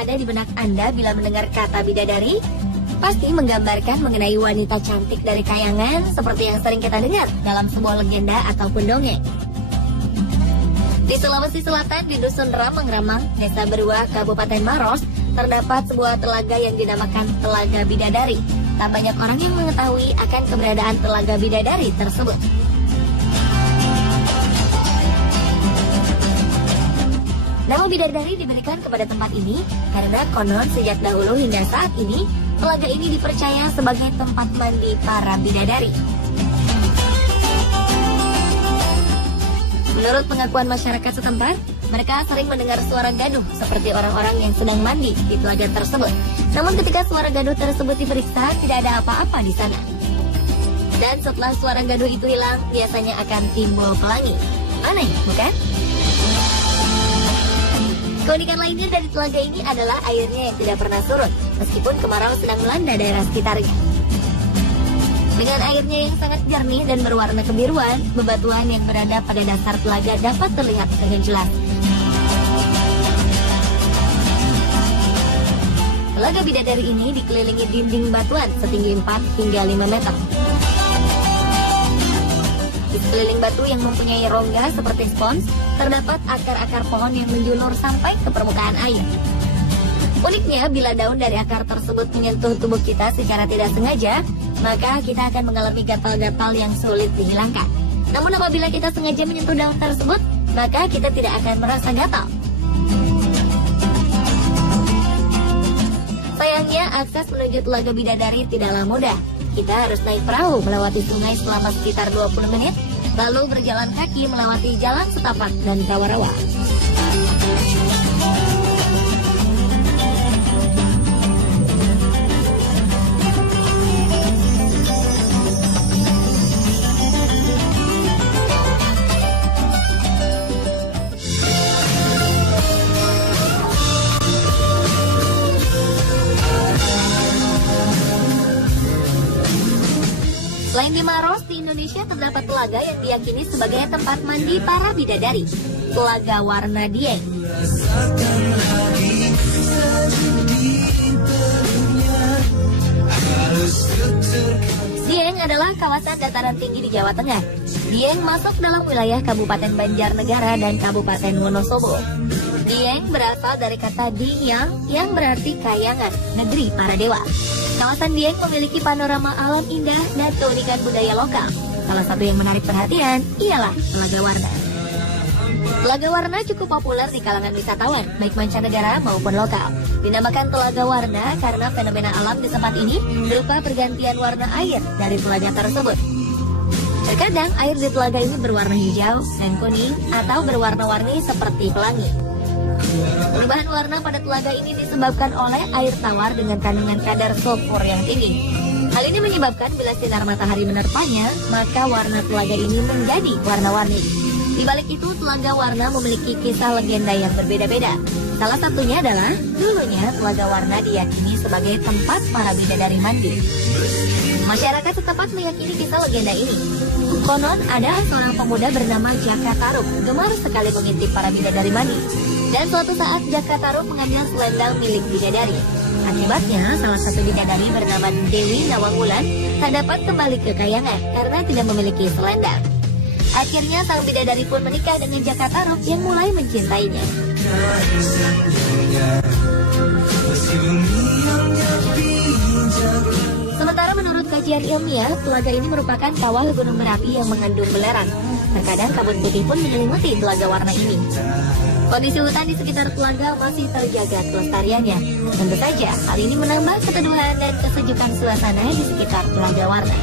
ada di benak Anda bila mendengar kata bidadari? Pasti menggambarkan mengenai wanita cantik dari kayangan seperti yang sering kita dengar dalam sebuah legenda ataupun dongeng. Di Sulawesi Selatan, di Dusun Ramang-Ramang, Desa Beruah, Kabupaten Maros, terdapat sebuah telaga yang dinamakan Telaga Bidadari. Tak banyak orang yang mengetahui akan keberadaan Telaga Bidadari tersebut. Nama bidadari diberikan kepada tempat ini karena konon sejak dahulu hingga saat ini, telaga ini dipercaya sebagai tempat mandi para bidadari. Menurut pengakuan masyarakat setempat, mereka sering mendengar suara gaduh seperti orang-orang yang sedang mandi di telaga tersebut. Namun ketika suara gaduh tersebut diperiksa, tidak ada apa-apa di sana. Dan setelah suara gaduh itu hilang, biasanya akan timbul pelangi. Aneh, bukan? Keunikan lainnya dari telaga ini adalah airnya yang tidak pernah surut, meskipun kemarau sedang melanda daerah sekitarnya. Dengan airnya yang sangat jernih dan berwarna kebiruan, bebatuan yang berada pada dasar telaga dapat terlihat dengan jelas. Telaga Bidadari ini dikelilingi dinding batuan setinggi 4 hingga 5 meter. Di sekeliling batu yang mempunyai rongga seperti spons, terdapat akar-akar pohon yang menjulur sampai ke permukaan air. Uniknya, bila daun dari akar tersebut menyentuh tubuh kita secara tidak sengaja, maka kita akan mengalami gatal-gatal yang sulit dihilangkan. Namun apabila kita sengaja menyentuh daun tersebut, maka kita tidak akan merasa gatal. Sayangnya, akses menuju Telaga Bidadari tidaklah mudah. Kita harus naik perahu melewati sungai selama sekitar 20 menit, lalu berjalan kaki melewati jalan setapak dan rawa-rawa. Selain di Maros, di Indonesia terdapat telaga yang diyakini sebagai tempat mandi para bidadari, Telaga Warna Dieng. Dieng adalah kawasan dataran tinggi di Jawa Tengah. Dieng masuk dalam wilayah Kabupaten Banjarnegara dan Kabupaten Wonosobo. Dieng berasal dari kata Dieng yang berarti kayangan, negeri para dewa. Kawasan Dieng memiliki panorama alam indah dan keunikan budaya lokal. Salah satu yang menarik perhatian ialah Telaga Warna. Telaga Warna cukup populer di kalangan wisatawan, baik mancanegara maupun lokal. Dinamakan Telaga Warna karena fenomena alam di tempat ini berupa pergantian warna air dari telaga tersebut. Terkadang air di telaga ini berwarna hijau dan kuning atau berwarna-warni seperti pelangi. Perubahan warna pada telaga ini disebabkan oleh air tawar dengan kandungan kadar sulfur yang tinggi. Hal ini menyebabkan bila sinar matahari menerpanya, maka warna telaga ini menjadi warna-warni. Di balik itu, Telaga Warna memiliki kisah legenda yang berbeda-beda. Salah satunya adalah, dulunya Telaga Warna diyakini sebagai tempat para bidadari mandi. Masyarakat setempat meyakini kisah legenda ini. Konon ada seorang pemuda bernama Jaka Tarub, gemar sekali mengintip para bidadari mandi. Dan suatu saat Jaka Tarub mengambil selendang milik bidadari. Akibatnya, salah satu bidadari bernama Dewi Nawangwulan tak dapat kembali ke kayangan karena tidak memiliki selendang. Akhirnya sang bidadari pun menikah dengan Jaka Tarub yang mulai mencintainya. Sementara menurut kajian ilmiah, telaga ini merupakan kawah gunung berapi yang mengandung belerang. Terkadang kabut putih pun menyelimuti Telaga Warna ini. Kondisi hutan di sekitar telaga masih terjaga kelestariannya. Tentu saja, hal ini menambah keteduhan dan kesejukan suasana di sekitar Telaga Warna.